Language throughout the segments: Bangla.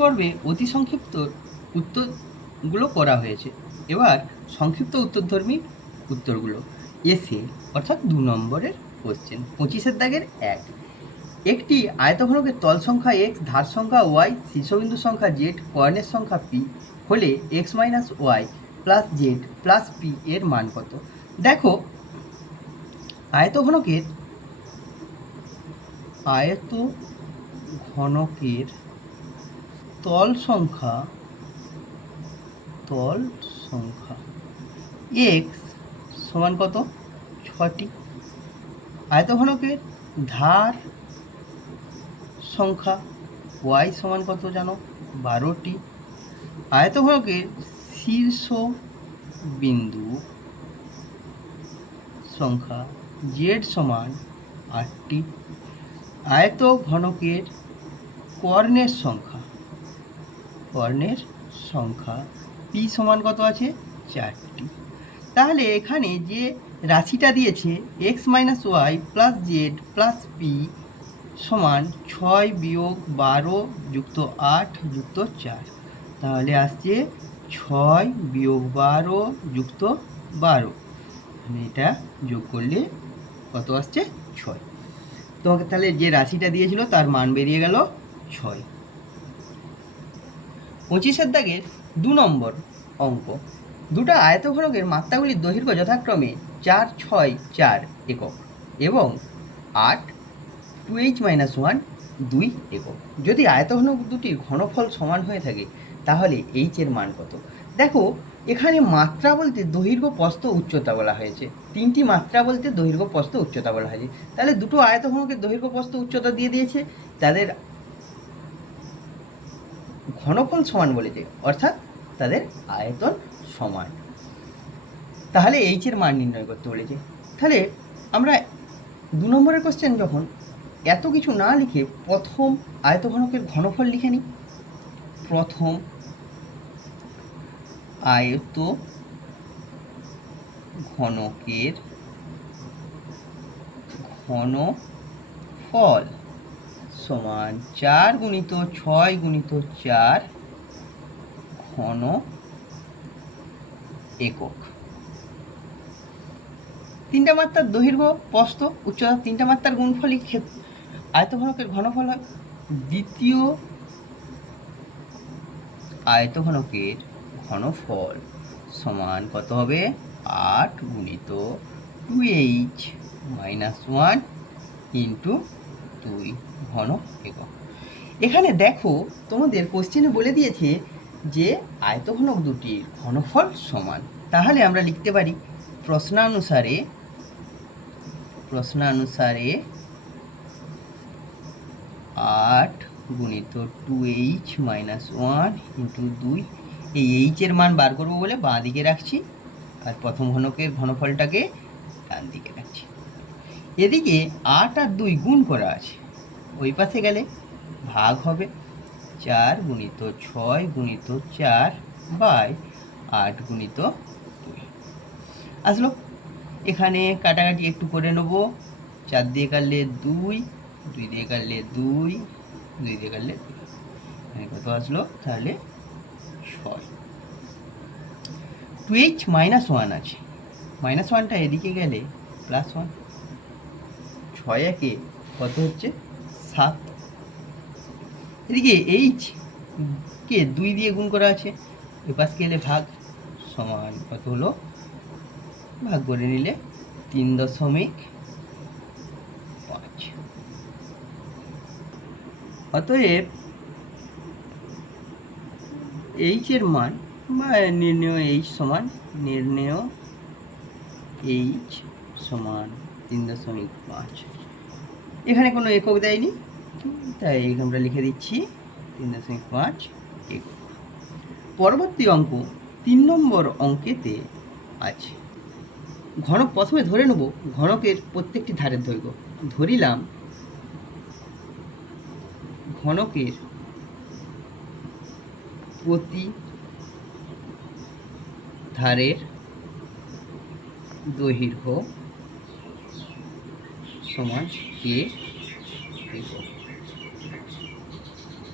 পর্বে অতি সংক্ষিপ্ত উত্তরগুলো করা হয়েছে। এবার সংক্ষিপ্ত উত্তরধর্মী উত্তরগুলো এসে অর্থাৎ 2 নম্বরের কোশ্চেন। 25-এর দাগের 1, একটি আয়তঘনকের তল সংখ্যা x, ধার সংখ্যা y, শীর্ষবিন্দু সংখ্যা z, কর্ণের সংখ্যা p হলে x minus y plus z plus p এর মান কত? দেখো, আয়তঘনকের তল সংখ্যা x সমান কত? 6টি। আয়তঘনকের ধার সংখ্যা y সমান কত জানো? 12টি। আয়তঘনকের শীর্ষ বিন্দু সংখ্যা z সমান 8টি। আয়তঘনকের কর্ণের সংখ্যা p সমান কত আছে? 4টি। তাহলে এখানে যে রাশিটা দিয়েছে x minus Y plus Z plus P সমান 6 বিয়োগ 12 যুক্ত 8 যুক্ত 4, তাহলে আসছে 6 বিয়োগ 12 যুক্ত 12, এটা যোগ করলে কত আসছে? 6। তোমাকে তাহলে যে রাশিটা দিয়েছিল তার মান বেরিয়ে গেল 6। 25-এর দাগের 2 নম্বর অঙ্ক, দুটো আয়তঘনকের মাত্রাগুলির দৈর্ঘ্য যথাক্রমে 4, 6, 4 একক এবং 8, 2h-1 2 একক। যদি আয়তঘনক দুটির ঘনফল সমান হয়ে থাকে তাহলে h এর মান কত? দেখো, এখানে মাত্রা বলতে দৈর্ঘ্য, প্রস্থ, উচ্চতা বলা হয়েছে। 3টি মাত্রা বলতে দৈর্ঘ্য, প্রস্থ, উচ্চতা বলা হয়েছে। তাহলে দুটো আয়তঘনকের দৈর্ঘ্য, প্রস্থ, উচ্চতা দিয়ে দিয়েছে, তাদের ঘনফল সমান বলেছে, অর্থাৎ তাদের আয়তন সমান। তাহলে এইচ এর মান নির্ণয় করতে বলেছে। তাহলে আমরা 2 নম্বরের কোশ্চেন যখন এত কিছু না লিখে প্রথম আয়তঘনকের ঘনফল লিখে নিই। প্রথম আয়তঘনকের ঘনফল সমান 4 গুণিত 6 গুণিত 4 ঘন একক। 3টা মাত্রার দৈর্ঘ্য, প্রস্থ, উচ্চতা 3টা মাত্রার গুণফলই আয়তঘনকের ঘনফল হয়। দ্বিতীয় আয়তঘনকের ঘনফল সমান কত হবে? 8 গুণিত 2h-1 ইন্টু 2 ঘন একক। এখানে দেখো, তোমাদের কোশ্চেনে বলে দিয়েছে যে আয়তঘনক দুটির ঘনফল সমান। তাহলে আমরা লিখতে পারি প্রশ্নানুসারে 8 গুণিত 2h-1 ইন্টু 2। এই এইচ এর মান বার করবো বলে বাঁ দিকে রাখছি, আর প্রথম ঘনকের ঘনফলটাকে ডান দিকে রাখছি। এদিকে 8 আর 2 গুণ করা আছে, ওই পাশে গেলে ভাগ হবে। 4 গুণিত 6 গুণিত 4 বাই 8 গুণিত 2 আসলো। এখানে কাটাকাটি একটু করে নেব। 4 দিয়ে কাটলে 2, 2 দিয়ে কাটলে 2, 2 দিয়ে কাটলে 2, এখানে কত আসলো? তাহলে 6। 2h-1 আছে, -1টা এদিকে গেলে +1, 6 একে কত হচ্ছে? 7। এদিকে h কে 2 দিয়ে গুণ করা আছে, এপাশ গেলে ভাগ, সমান কত হলো? ভাগ করে নিলে 3.5। অতএব h এর মান বা নির্ণেয় h সমান 3.5। এখানে কোনো একক দেয়নি, তাই আমরা লিখে দিচ্ছি 3.5 একক। পরবর্তী অঙ্ক 3 নম্বর অঙ্কেতে আছে প্রথমে ধরে নেব ঘনকের প্রত্যেকটি ধারের দৈর্ঘ্য। ধরিলাম ঘনকের প্রতি ধারের দৈর্ঘ্য সমান a একক।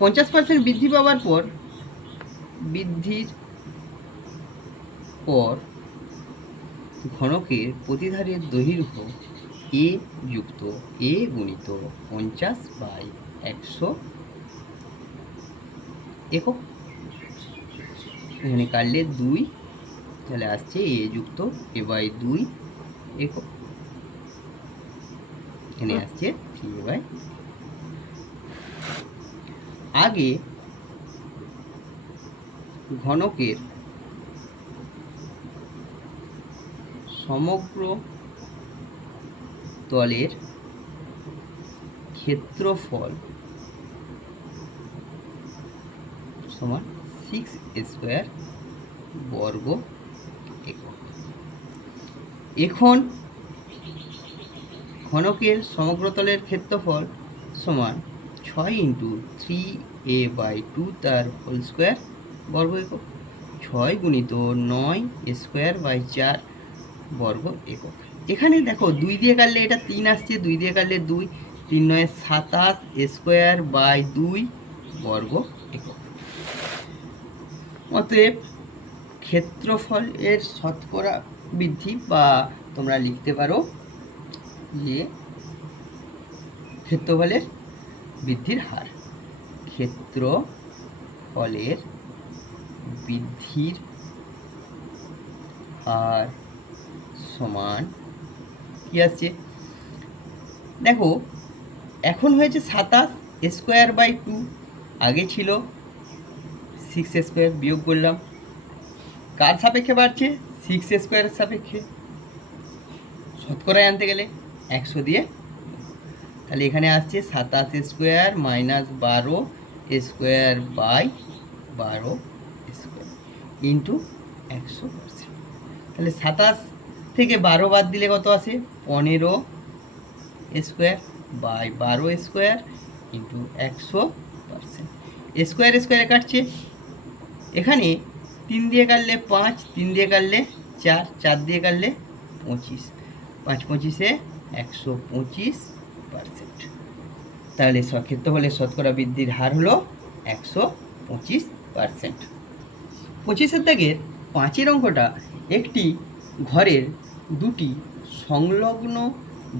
50% বৃদ্ধি পাওয়ার পর বৃদ্ধির পর ঘনকের প্রতিধারের দৈর্ঘ্য এ যুক্ত এ গুণিত 50/100 একক। এখানে কাটলে 2, তাহলে আসছে এ যুক্ত a/2 একক। এখানে আসছে 3a/। আগে ঘনকের সমগ্র তলের ক্ষেত্রফল সমান 6 বর্গ একক। এখন ঘনকের সমগ্র তলের ক্ষেত্রফল সমান 6 × 3a/2 তার হোল স্কোয়ার বর্গ একক, 6 × 9a² 4 বর্গ একক। এখানে দেখো 2 দিয়ে কাটলে এটা 3 আসছে, 2 দিয়ে কাটলে 2, 3 × 9 27a² 2 বর্গ একক। অতএব ক্ষেত্রফলের শতকরা বৃদ্ধি, বা তোমরা লিখতে পারো যে ক্ষেত্রফলের বৃদ্ধির হার, ক্ষেত্রফলের বৃদ্ধির হার সমান কি আসছে দেখো, এখন হয়েছে 27a²/2, আগে ছিল 6a², বিয়োগ করলাম, কার সাপেক্ষে বাড়ছে 6a² সাপেক্ষে, শতকরায় আনতে গেলে 100 দিয়ে, তাহলে এখানে আসছে 27a² - 12a² ইন্টু 100%। তাহলে 27 থেকে 12 বাদ দিলে কত আসে 15a² / 12a² ইন্টু 100%। স্কোয়ারে কাটছে, এখানে 3 দিয়ে কাটলে 5, 3 দিয়ে কাটলে 4, 4 দিয়ে কাটলে 25, 5 × 25 125%। তাহলে ক্ষেত্রফলের শতকরা বৃদ্ধির হার হলো 125%। 25-এর দাগের 5-এর অঙ্কটা, একটি ঘরের দুটি সংলগ্ন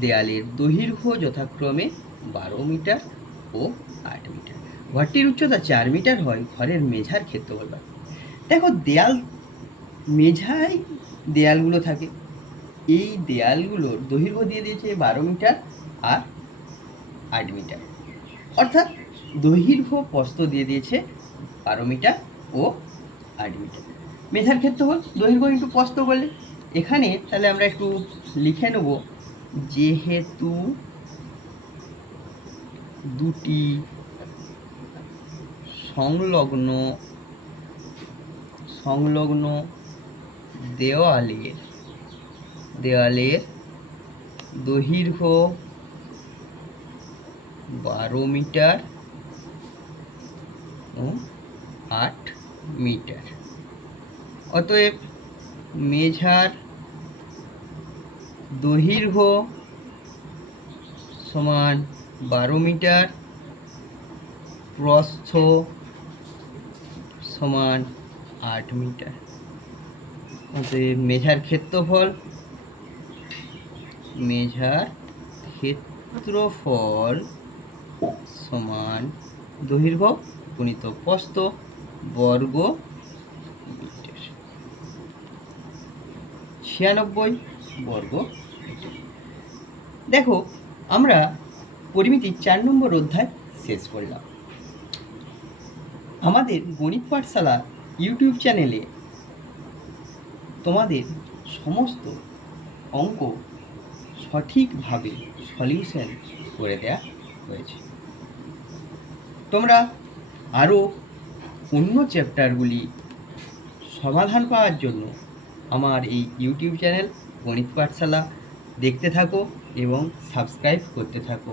দেয়ালের দৈর্ঘ্য যথাক্রমে 12 মিটার ও 8 মিটার। ঘরটির উচ্চতা 4 মিটার হয়, ঘরের মেঝার ক্ষেত্রফল। দেখো দেয়াল, মেঝায় দেয়ালগুলো থাকে, এই দেয়ালগুলোর দৈর্ঘ্য দিয়ে দিয়েছে 12 মিটার আর 8 মিটার, অর্থাৎ দৈর্ঘ্য প্রস্থ দিয়ে দিয়েছে 12 মিটার ও 8 মিটার। মেঝার ক্ষেত্রফল দৈর্ঘ্য ইন্টু প্রস্থ করলে, এখানে তাহলে আমরা একটু লিখে নেব, যেহেতু দুটি সংলগ্ন দেওয়ালের দৈর্ঘ্য 12 মিটার ও 8 মিটার, অতএব মেঝার দৈর্ঘ্য সমান 12 মিটার, প্রস্থ সমান 8 মিটার। অতএব মেঝার ক্ষেত্রফল সমান দৈর্ঘ্য গুণিত প্রস্থ বর্গ মিটার, 96 বর্গ মিটার। দেখো, আমরা পরিমিতির 4 নম্বর অধ্যায় শেষ করলাম। আমাদের গণিত পাঠশালা ইউটিউব চ্যানেলে তোমাদের সমস্ত অঙ্ক সঠিকভাবে সলিউশন করে দেওয়া হয়েছে। তোমরা আরও অন্য চ্যাপ্টারগুলি সমাধান পাওয়ার জন্য আমার এই ইউটিউব চ্যানেল গণিত পাঠশালা দেখতে থাকো এবং সাবস্ক্রাইব করতে থাকো।